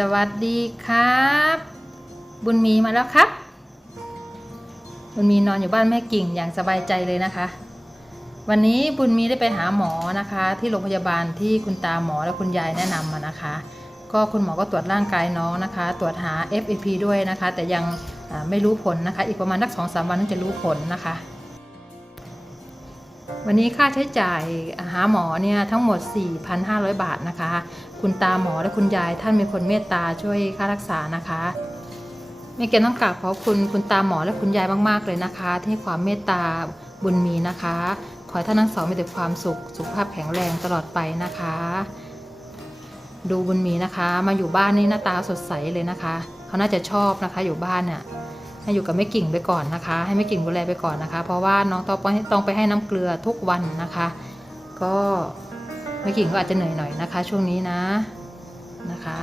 สวัสดีครับ บุญมีมาแล้วครับ บุญมีนอนอยู่บ้านแม่กิ่งอย่างสบายใจเลยนะคะ วันนี้บุญมีได้ไปหาหมอนะคะ ที่โรงพยาบาลที่คุณตาหมอและคุณยายแนะนำมานะคะ ก็คุณหมอก็ตรวจร่างกายน้องนะคะ ตรวจหา FAP ด้วยนะคะ แต่ยังไม่รู้ผลนะคะ อีกประมาณสักสองสามวันถึงจะรู้ผลนะคะ วันนี้ค่าใช้จ่ายหาหมอเนี่ยทั้งหมด 4,500 บาทนะคะ คุณตาหมอและคุณยายท่านมีคนเมตตาช่วยค่ารักษานะคะแม่เกณต้องกราบขอบคุณคุณตาหมอและคุณยายมาก ๆ เลยนะคะ ที่ความเมตตาบุญมีนะคะ ขอให้ท่านทั้งสองมีแต่ความสุข สุขภาพแข็งแรงตลอดไปนะคะ ดูบุญมีนะคะ มาอยู่บ้านนี่หน้าตาสดใสเลยนะคะ เขาน่าจะชอบนะคะอยู่บ้านเนี่ย ให้อยู่กับแม่กิ่งไปก่อนนะคะ ให้แม่กิ่งดูแลไปก่อนนะคะ เพราะว่าน้องต้องไปต้องไปให้น้ำเกลือทุกวันนะคะ ก็แม่กิ่งก็อาจจะเหนื่อยหน่อยนะคะ ช่วงนี้นะนะคะ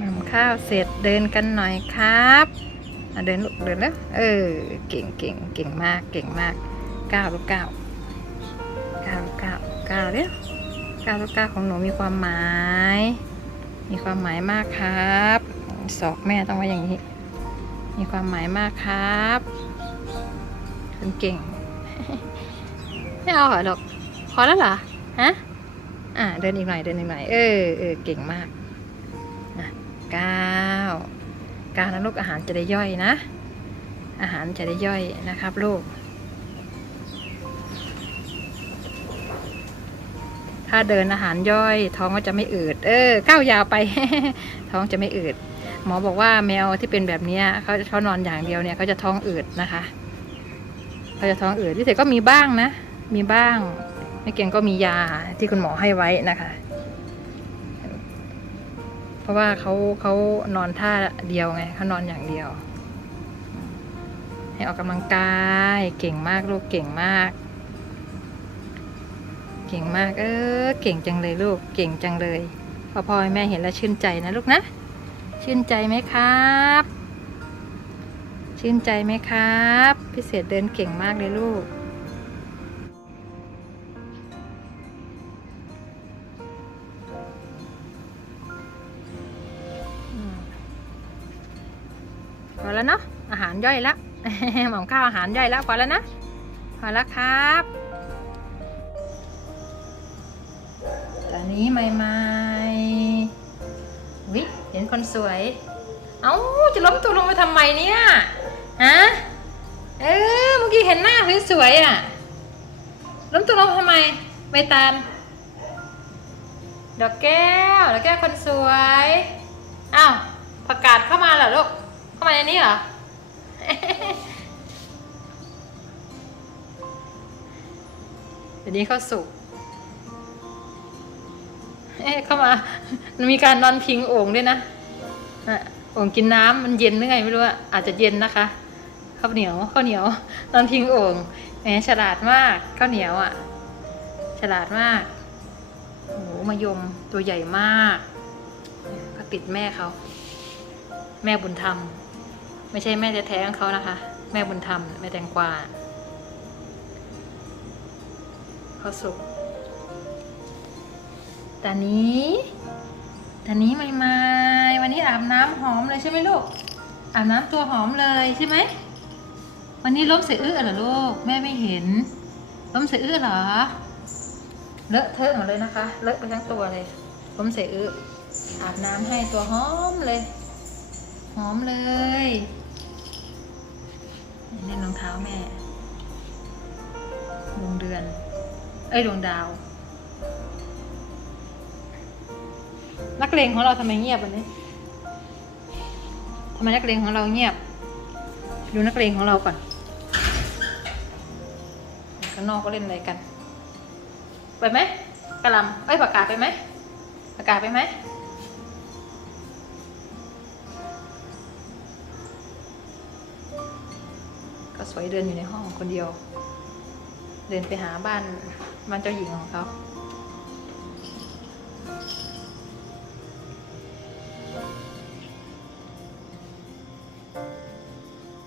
นำข้าวเสร็จเดินกันหน่อยครับเดินลูกเดินแล้วเออเก่งเก่งเก่งมากเก่งมากก้าวลูกก้าวก้าวลูกก้าวก้าวเร็วก้าวลูกก้าวของหนูมีความหมาย มีความหมายมากครับศอกแม่ต้องไว้อย่างนี้ มีความหมายมากครับคนเก่ง ไม่เอาหรอกพอแล้วเหรอฮะอ่าเดินอีกหน่อยเดินอีกหน่อยเออเออเก่งมากนะก้าวก้าวนะลูกอาหารจะได้ย่อยนะ อาหารจะได้ย่อยนะครับลูก ถ้าเดินอาหารย่อย ท้องก็จะไม่อืด เออก้าวยาวไป ท้องจะไม่อืด หมอบอกว่าแมวที่เป็นแบบนี้เขาเขานอนอย่างเดียวเนี่ยเขาจะท้องอืดนะคะเขาจะท้องอืดที่เสก็มีบ้างนะ มีบ้างไม่เก่งก็มียาที่คุณหมอให้ไว้นะคะ เพราะว่าเขาเขานอนท่าเดียวไงเขานอนอย่างเดียว ให้ออกกำลังกายเก่งมากลูกเก่งมาก ก่งมาก เออ เก่งจังเลยลูก เก่งจังเลย พอพ่อแม่เห็นแล้วชื่นใจนะลูกนะ ชื่นใจไหมครับ ชื่นใจไหมครับ พิเศษเดินเก่งมากเลยลูกพอแล้วเนาะอาหารย่อยแล้วหม่อมข้าวอาหารย่อยแล้วพอแล้วนะพอแล้วครับ นี้ใหม่ๆวิเห็นคนสวย เอ้าจะล้มตัวลงไปทำไมเนี่ยฮะเออเมื่อกี้เห็นหน้าสวยๆอะล้มตัวลงทำไมใบตาลดอกแก้วดอกแก้วคนสวยอ้าวประกาศเข้ามาเหรอลูกเข้ามาในนี้เหรอเดี๋ยวนี้เข้าสุก เอ๊ะเข้ามา มันมีการนอนพิงโอ่งด้วยนะโอ่งกินน้ำมันเย็นหรือไงไม่รู้อะอาจจะเย็นนะคะข้าวเหนียวข้าวเหนียวนอนพิงโอ่งแหมฉลาดมากข้าวเหนียวอะฉลาดมากโอ้มายมตัวใหญ่มากก็ติดแม่เขาแม่บุญธรรม ไม่ใช่แม่แท้ๆของเขานะคะ แม่บุญธรรมแม่แตงกวาเขาวสุก ตอนนี้ตอนนี้ไม่มาวันนี้อาบน้ำหอมเลยใช่ไหมลูก อาบน้ำตัวหอมเลยใช่ไหม วันนี้ล้มใส่อื้อเหรอลูก แม่ไม่เห็น ล้มใส่อื้อเหรอ เลอะเทอะหมดเลยนะคะ เลอะไปทั้งตัวเลย ล้มใส่อื้ออาบน้ำให้ตัวหอมเลย หอมเลยเล่นรองเท้าแม่ ดวงเดือน เอ้ยดวงดาว นักเลงของเราทำไมเงียบวันนี้ทำไมนักเลงของเราเงียบ ดูนักเลงของเราก่อนข้างนอกก็เล่นอะไรกัน ไปไหมกระลำเอ้ยปากกาศไปไหมปากกาศไปไหมก็สวยเดินอยู่ในห้องคนเดียว เดินไปหาบ้านบ้านเจ้าหญิงของเขา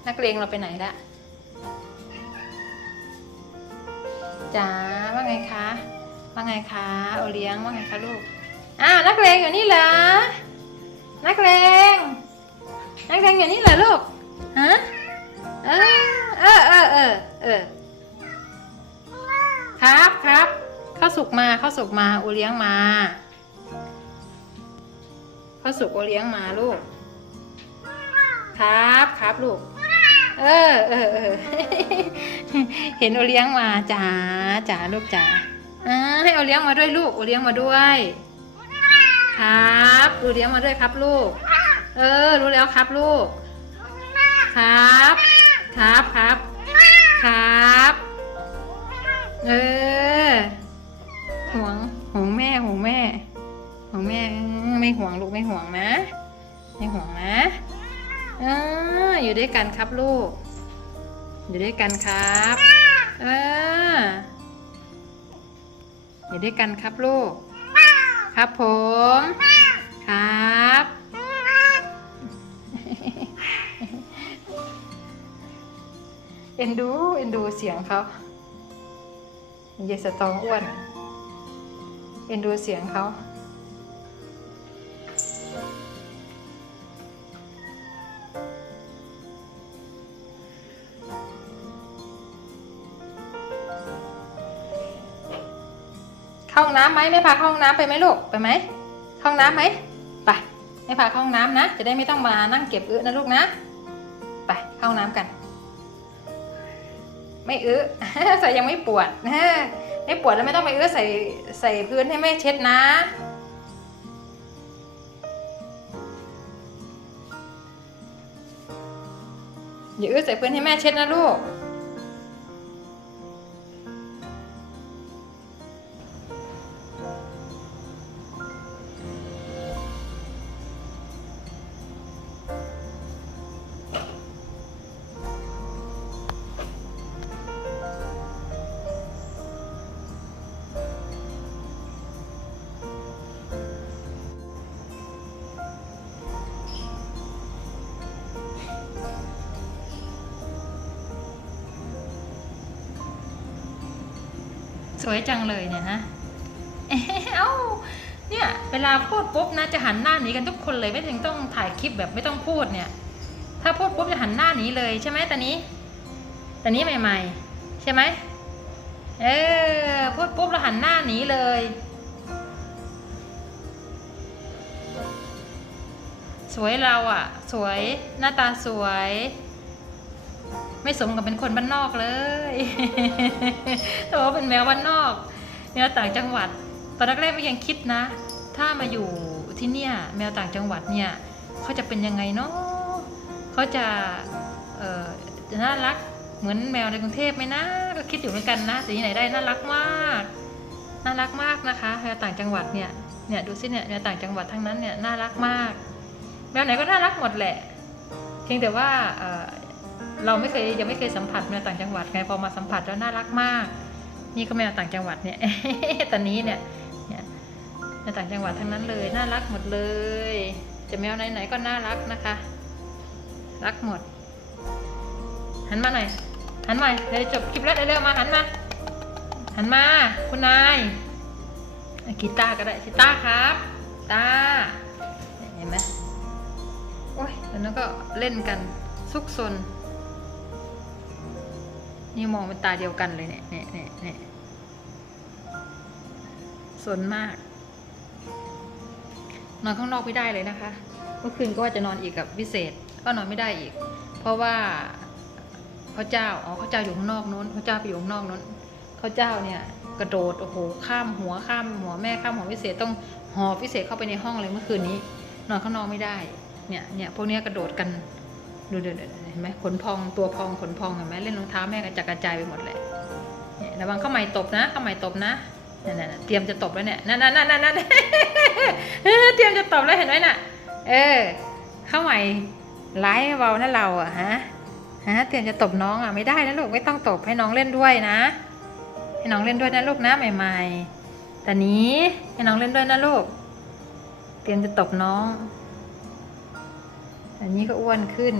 นักเลงเราไปไหนละจ๋าว่าไงคะ ว่าไงคะโอเลี้ยงว่าไงคะลูกอ้าวนักเลงอยู่นี่เหรอนักเลงนักเลงอยู่นี่เหรอลูกฮะเออเออเออเออเออครับครับข้าวสุกมาข้าวสุกมาโอเลี้ยงมาข้าวสุกโอเลี้ยงมาลูก ครับครับลูก เออเออเออเห็นโอเลี้ยงมาจ๋าจ๋าลูกจ๋าอ่าให้โอเลี้ยงมาด้วยลูกโอเลี้ยงมาด้วย ครับโอเลี้ยงมาด้วยครับลูก เออ รู้แล้วครับลูก ครับ ครับครับ ครับ เออห่วงห่วงแม่ห่วงแม่ห่วงแม่ไม่ห่วงลูกไม่ห่วงนะ ไม่ห่วงนะ อออยู่ด้วยกันครับลูก อยู่ด้วยกันครับอออยู่ด้วยกันครับลูก ครับผม ครับ เอ็นดู เอ็นดูเสียงเขาเยายสตองอ้วน เอ็นดูเสียงเขา เข้าห้องน้ำไหมไม่พาเข้าห้องน้ำไปไหมลูกไปไหมเข้าห้องน้ำไหมไปไม่พาเข้าห้องน้ำนะ จะได้ไม่ต้องมานั่งเก็บอึนะลูกนะ ไปเข้าห้องน้ำกัน ไม่อื้อใส่ยังไม่ปวดไม่ปวดแล้วไม่ต้องไปอื้อใส่ใส่พื้นให้แม่เช็ดนะอย่าอื้อใส่พื้นให้แม่เช็ดนะลูก วยจังเลยเนี่ยฮะ เอ้า เนี่ย เวลาพูดปุ๊บนะจะหันหน้าหนีกันทุกคนเลยไม่ถึงต้องถ่ายคลิปแบบไม่ต้องพูดเนี่ย ถ้าพูดปุ๊บจะหันหน้าหนีเลยใช่ไหมตอนนี้ตอนนี้ใหม่ ๆ ใช่ไหมเออพูดปุ๊บแล้วหันหน้าหนีเลยสวยเราอะสวยหน้าตาสวย ไม่สมกับเป็นคนบ้านนอกเลยแต่ว่าเป็นแมวบ้านนอกแมวต่างจังหวัด ตอนแรกๆไม่ยังคิดนะ ถ้ามาอยู่ที่เนี่ยแมวต่างจังหวัดเนี่ยเขาจะเป็นยังไงเนาะเขาจะเออจะน่ารักเหมือนแมวในกรุงเทพไหมนะ ก็คิดอยู่เหมือนกันนะแต่ที่ไหนได้น่ารักมากน่ารักมากนะคะแมวต่างจังหวัดเนี่ยเนี่ยดูสิเนี่ยแมวต่างจังหวัดทั้งนั้นเนี่ยน่ารักมาก แมวไหนก็น่ารักหมดแหละ เพียงแต่ว่า เราไม่เคยยังไม่เคยสัมผัสแมวต่างจังหวัดไงพอมาสัมผัสแล้วน่ารักมาก นี่ก็แมวต่างจังหวัดเนี่ยตอนนี้เนี่ยแมวต่างจังหวัดทั้งนั้นเลยน่ารักหมดเลย จะแมวไหนๆก็น่ารักนะคะ รักหมด หันมาหน่อยหันมาเดี๋ยวจบคลิปแล้วเร็วๆมาหันมาหันมา คุณนายกีตาร์ก็ได้กีตาร์ครับตาเห็นไหมโอ้ยแล้วก็เล่นกันซุกซน นี่มองเป็นตาเดียวกันเลยเนี่ยเนี่ยเนี่ยเนี่ยสนมาก นอนข้างนอกไม่ได้เลยนะคะเมื่อคืนก็ว่าจะนอนอีกกับพิเศษ ก็นอนไม่ได้อีก เพราะว่าพระเจ้าอ๋อพระเจ้าอยู่ข้างนอกนู้นพระเจ้าไปอยู่ข้างนอกนู้นพระเจ้าเนี่ยกระโดดโอ้โหข้ามหัวข้ามหัวแม่ข้ามหัวพิเศษต้องหอบพิเศษเข้าไปในห้องเลยเมื่อคืนนี้ นอนข้างนอกไม่ได้เนี่ยเนี่ยพวกนี้กระโดดกัน ดูเดี๋ยวเห็นไหมขนพองตัวพองขนพองเห็นไหมเล่นรองเท้าแม่กระจัดกระจายไปหมดเลยระวังเข้าใหม่ตบนะ เข้าใหม่ตบนะนั่นๆเตรียมจะตบแล้วเนี่ยนั่นนั่นนั่นนั่นเตรียมจะตบแล้วเห็นไหมน่ะ เออ เข้าใหม่ไลฟ์เบานะเราอะฮะฮะเตรียมจะตบน้องอะไม่ได้นะลูกไม่ต้องตบให้น้องเล่นด้วยนะ ให้น้องเล่นด้วยนะลูกนะใหม่ๆแต่นี้ให้น้องเล่นด้วยนะลูก เตรียมจะตบน้อง อันนี้ก็อ้วนขึ้น